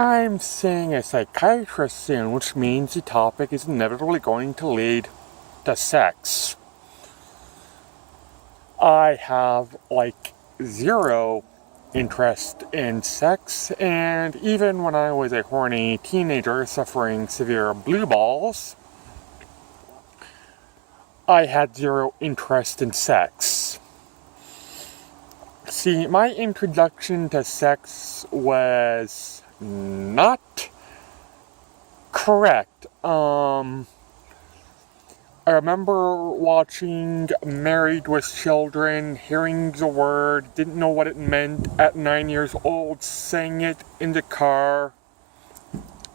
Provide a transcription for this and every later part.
I'm seeing a psychiatrist soon, which means the topic is inevitably going to lead to sex. I have zero interest in sex, and even when I was a horny teenager suffering severe blue balls, I had zero interest in sex. See, my introduction to sex was not correct. I remember watching Married with Children, hearing the word, didn't know what it meant at 9 years old, sang it in the car,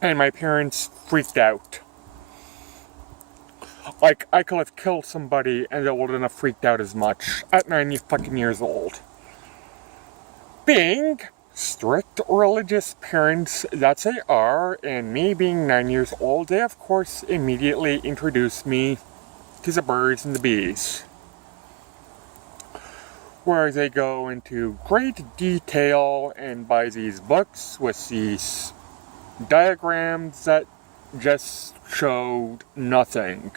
and my parents freaked out. I could have killed somebody and they wouldn't have freaked out as much at 9 fucking years old. Being strict religious parents that they are, and me being 9 years old, they of course immediately introduced me to the birds and the bees, where they go into great detail and buy these books with these diagrams that just showed nothing.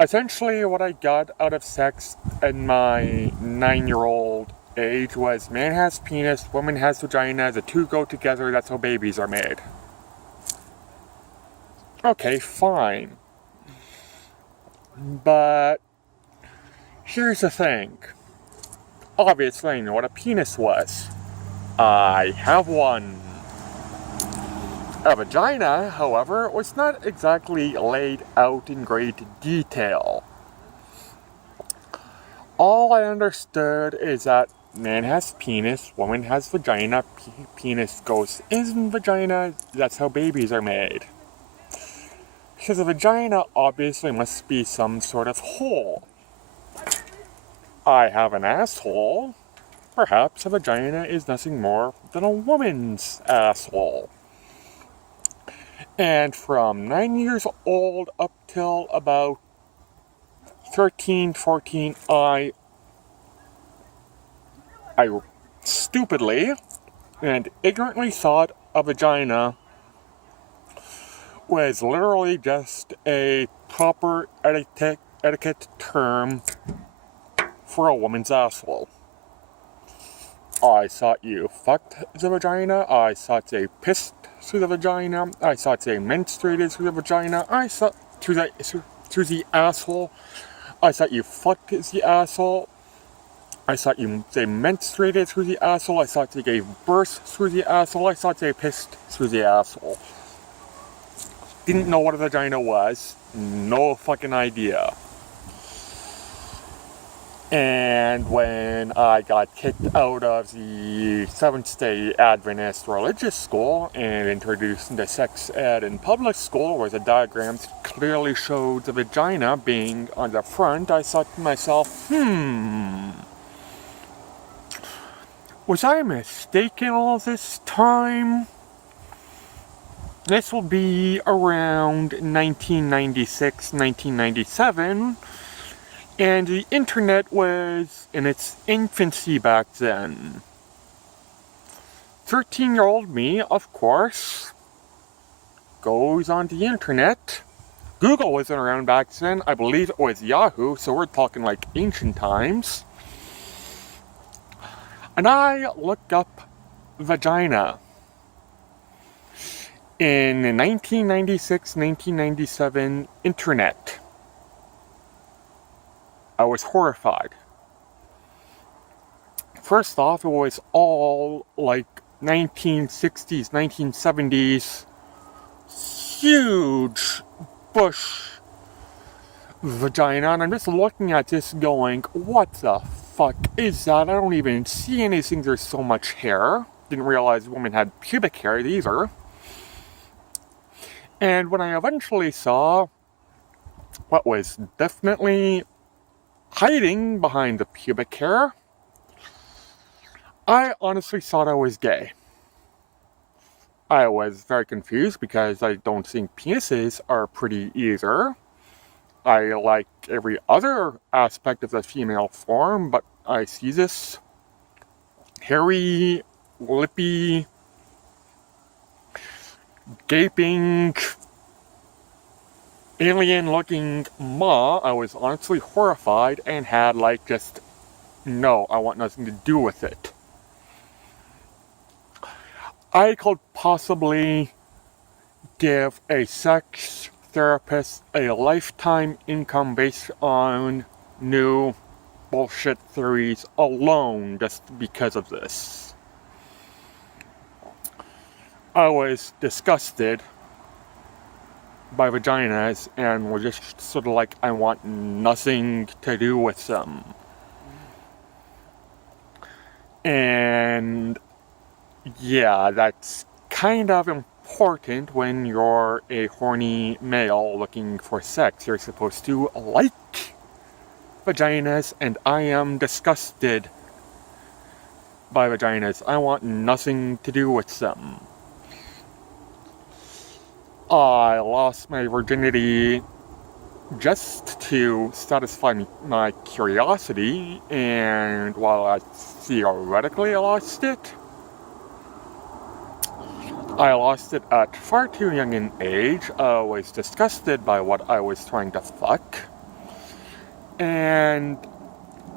Essentially, what I got out of sex in my 9-year-old age was man has penis, woman has vagina, the two go together, that's how babies are made. Okay, fine. But here's the thing. Obviously, I know what a penis was. I have one. A vagina, however, was not exactly laid out in great detail. All I understood is that man has penis, woman has vagina, penis goes in vagina, that's how babies are made. Because a vagina obviously must be some sort of hole. I have an asshole. Perhaps a vagina is nothing more than a woman's asshole. And from 9 years old up till about 13, 14, I stupidly and ignorantly thought a vagina was literally just a proper etiquette term for a woman's asshole. I thought you fucked the vagina, I thought they pissed through the vagina, I thought they menstruated through the vagina, I thought through the asshole, I thought you fucked the asshole, I thought they menstruated through the asshole, I thought they gave birth through the asshole, I thought they pissed through the asshole. Didn't know what a vagina was, no fucking idea. And when I got kicked out of the Seventh-day Adventist religious school and introduced into sex ed in public school, where the diagrams clearly showed the vagina being on the front, I thought to myself, was I mistaken all this time? This will be around 1996, 1997. And the internet was in its infancy back then. 13-year-old me, of course, goes on the internet. Google wasn't around back then. I believe it was Yahoo, so we're talking like ancient times. And I looked up vagina. In 1996, 1997 internet. I was horrified. First off, it was all like 1960s, 1970s, huge bush vagina, and I'm just looking at this going, what the fuck is that? I don't even see anything, there's so much hair. Didn't realize women had pubic hair either. And when I eventually saw what was definitely hiding behind the pubic hair, I honestly thought I was gay. I was very confused because I don't think penises are pretty either. I like every other aspect of the female form, but I see this hairy lippy, gaping, alien-looking maw, I was honestly horrified and had like just, no, I want nothing to do with it. I could possibly give a sex therapist a lifetime income based on new bullshit theories alone just because of this. I was disgusted by vaginas and was just sort of like, I want nothing to do with them. And yeah, that's kind of important when you're a horny male looking for sex. You're supposed to like vaginas, and I am disgusted by vaginas. I want nothing to do with them. I lost my virginity just to satisfy my curiosity, and while I theoretically lost it, I lost it at far too young an age. I was disgusted by what I was trying to fuck, and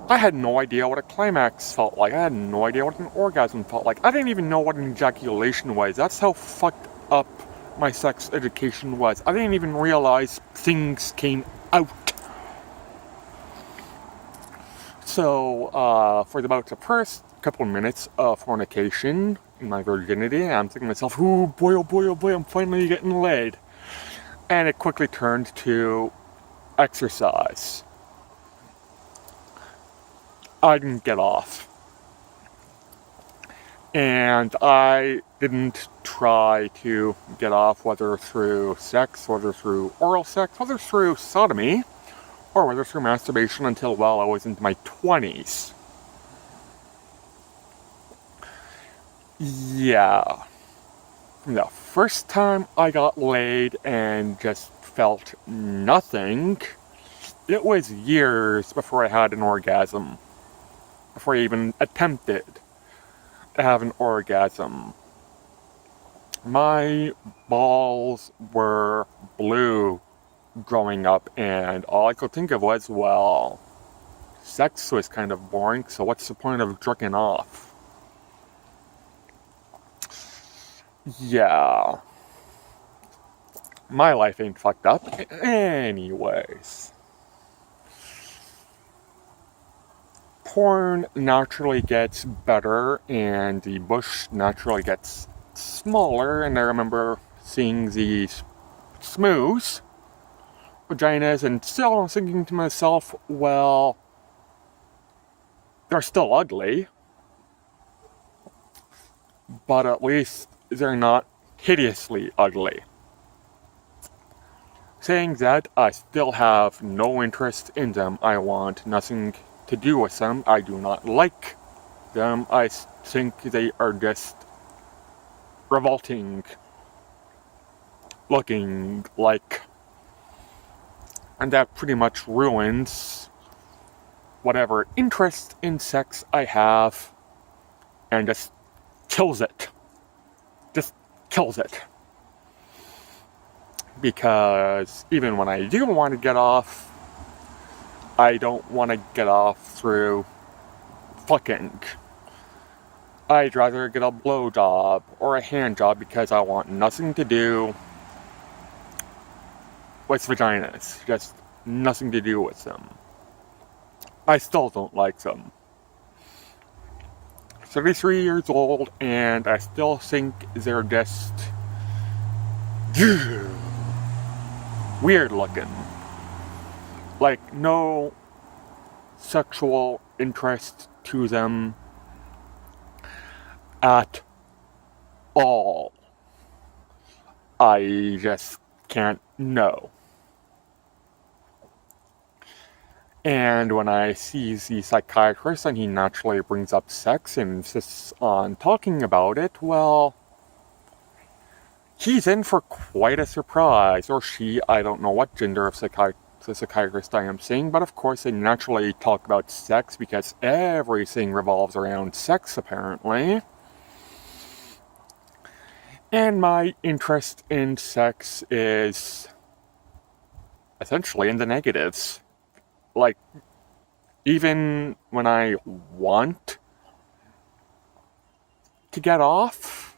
I had no idea what a climax felt like. I had no idea what an orgasm felt like. I didn't even know what an ejaculation was. That's how fucked up my sex education was. I didn't even realize things came out. So, for about the first couple minutes of fornication in my virginity, I'm thinking to myself, oh boy, I'm finally getting laid. And it quickly turned to exercise. I didn't get off. And I didn't try to get off, whether through sex, whether through oral sex, whether through sodomy, or whether through masturbation until, well, I was into my 20s. Yeah. The first time I got laid and just felt nothing, it was years before I had an orgasm. Before I even attempted to have an orgasm. My balls were blue growing up, and all I could think of was, well, sex was kind of boring, so what's the point of jerking off? Yeah. My life ain't fucked up. Anyways. Porn naturally gets better, and the bush naturally gets smaller, and I remember seeing these smooth vaginas, and still I'm thinking to myself, well, they're still ugly, but at least they're not hideously ugly. Saying that, I still have no interest in them. I want nothing to do with them. I do not like them. I think they are just revolting looking like, and that pretty much ruins whatever interest in sex I have and just kills it. Just kills it. Because even when I do want to get off, I don't want to get off through fucking. I'd rather get a blowjob or a hand job because I want nothing to do with vaginas. Just nothing to do with them. I still don't like them. 33 years old, and I still think they're just weird looking. Like, no sexual interest to them at all. I just can't know. And when I see the psychiatrist and he naturally brings up sex and insists on talking about it, well, he's in for quite a surprise. Or she, I don't know what gender of the psychiatrist I am seeing, but of course they naturally talk about sex because everything revolves around sex, apparently. And my interest in sex is essentially in the negatives. Like, even when I want to get off,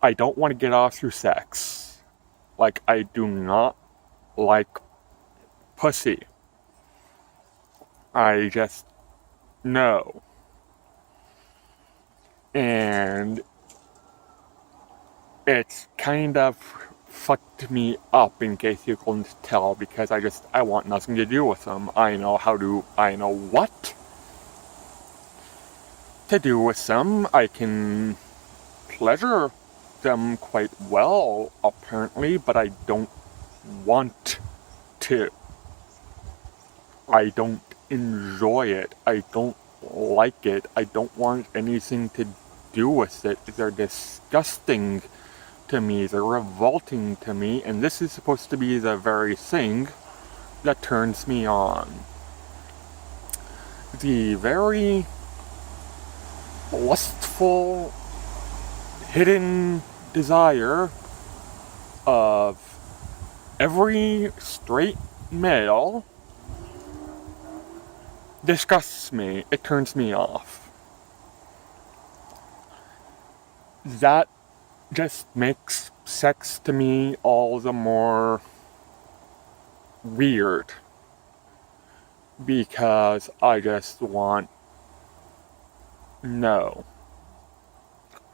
I don't want to get off through sex. Like, I do not like pussy. I just know. And it's kind of fucked me up, in case you couldn't tell, because I want nothing to do with them. I know what to do with them. I can pleasure them quite well, apparently, but I don't want to. I don't enjoy it. I don't like it. I don't want anything to do with it. They're disgusting to me. They're revolting to me. And this is supposed to be the very thing that turns me on. The very lustful, hidden desire of every straight male disgusts me. It turns me off. That just makes sex to me all the more weird, because I just want no.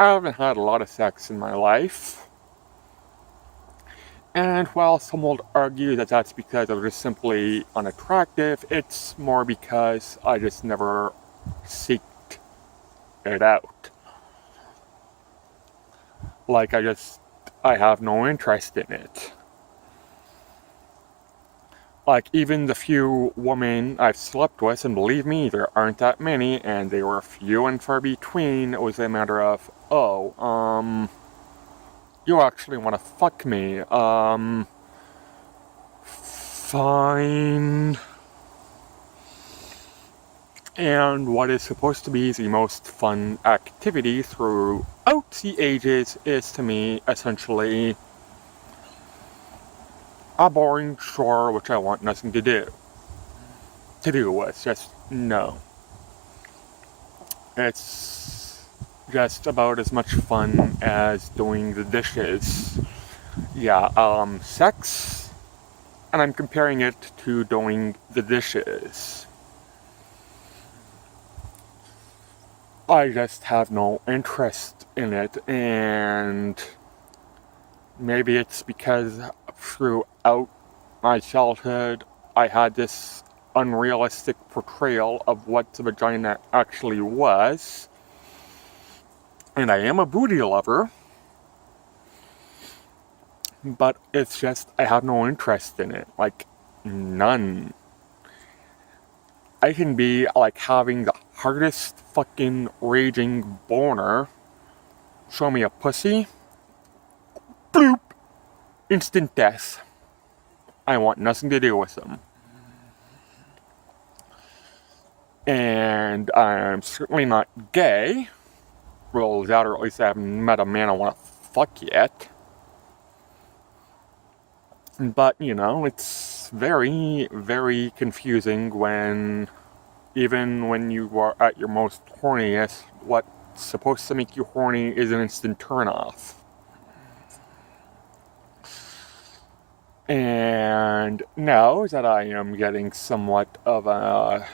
I haven't had a lot of sex in my life. And while some would argue that that's because I'm just simply unattractive, it's more because I just never seeked it out. Like, I have no interest in it. Like, even the few women I've slept with, and believe me, there aren't that many, and they were few and far between, it was a matter of, you actually want to fuck me, fine. And what is supposed to be the most fun activity throughout the ages is, to me, essentially a boring chore which I want nothing to do with. Just no. It's just about as much fun as doing the dishes. Yeah, sex, and I'm comparing it to doing the dishes. I just have no interest in it, and maybe it's because throughout my childhood I had this unrealistic portrayal of what the vagina actually was. And I am a booty lover, but it's just I have no interest in it. Like, none. I can be like having the hardest fucking raging boner. Show me a pussy. Bloop. Instant death. I want nothing to do with them. And I'm certainly not gay. Well, that, or at least I haven't met a man I want to fuck yet. But, it's very, very confusing even when you are at your most horniest, what's supposed to make you horny is an instant turn-off. And now that I am getting somewhat of a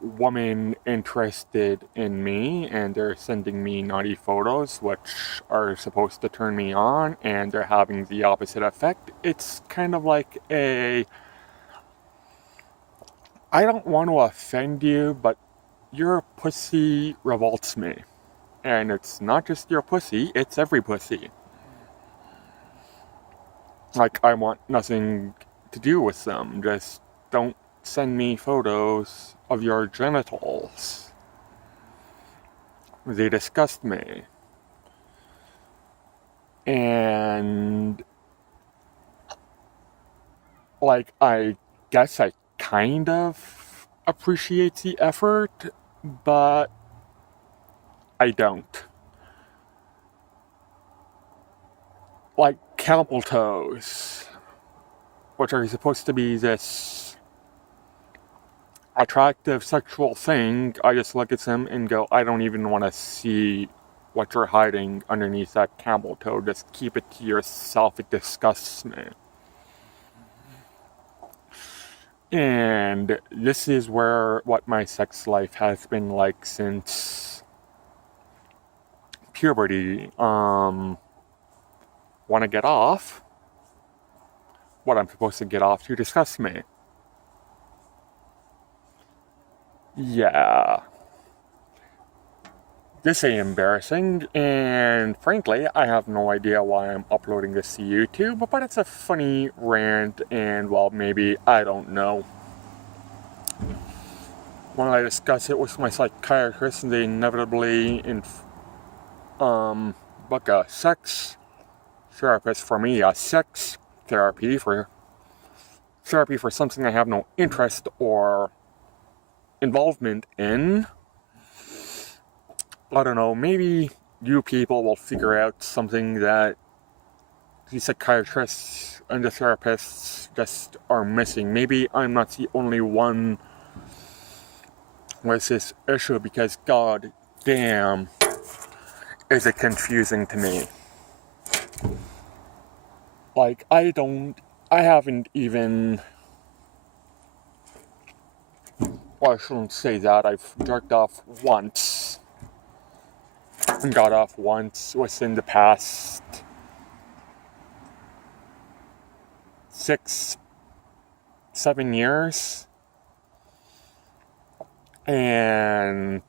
woman interested in me, and they're sending me naughty photos which are supposed to turn me on, and they're having the opposite effect, it's kind of like I don't want to offend you, but your pussy revolts me. And it's not just your pussy, it's every pussy. Like, I want nothing to do with them. Just don't send me photos of your genitals. They disgust me. And, like, I guess I kind of appreciate the effort, but I don't. like camel toes, which are supposed to be this attractive sexual thing. I just look at them and go, I don't even want to see what you're hiding underneath that camel toe. Just keep it to yourself. It disgusts me. And this is what my sex life has been like since puberty. Want to get off? What I'm supposed to get off to disgust me. Yeah. This ain't embarrassing, and frankly, I have no idea why I'm uploading this to YouTube, but it's a funny rant, and well, maybe, I don't know. When I discuss it with my psychiatrist, and they inevitably book a sex therapist for me, a sex therapy for something I have no interest or involvement in. I don't know, maybe you people will figure out something that the psychiatrists and the therapists just are missing. Maybe I'm not the only one with this issue, because god damn is it confusing to me. Like, I haven't even, well, I shouldn't say that, I've jerked off once. And got off once within the past 6-7 years. And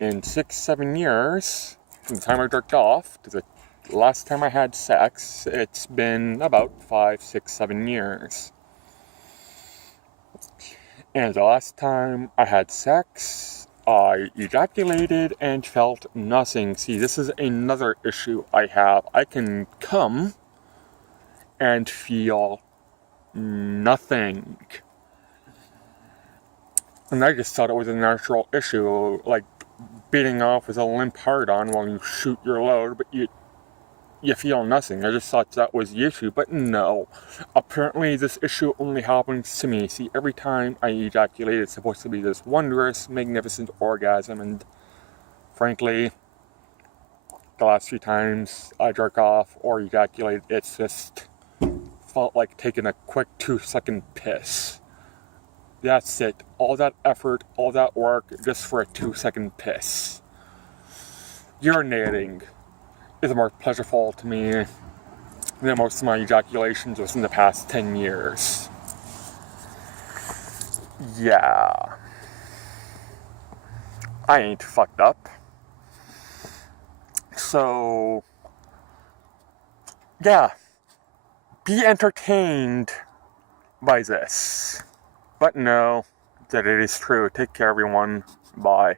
in 6-7 years, from the time I jerked off to the last time I had sex, it's been about 5-6-7 years. And the last time I had sex, I ejaculated and felt nothing. See, this is another issue I have. I can come and feel nothing. And I just thought it was a natural issue, like beating off with a limp hard-on while you shoot your load, but you feel nothing. I just thought that was the issue, but no. Apparently this issue only happens to me. See, every time I ejaculate, it's supposed to be this wondrous, magnificent orgasm, and frankly, the last few times I jerk off or ejaculate, it's just felt like taking a quick 2-second piss. That's it. All that effort, all that work, just for a 2-second piss. Urinating is more pleasurable to me than most of my ejaculations within the past 10 years. Yeah. I ain't fucked up. So, yeah. Be entertained by this. But know that it is true. Take care, everyone. Bye.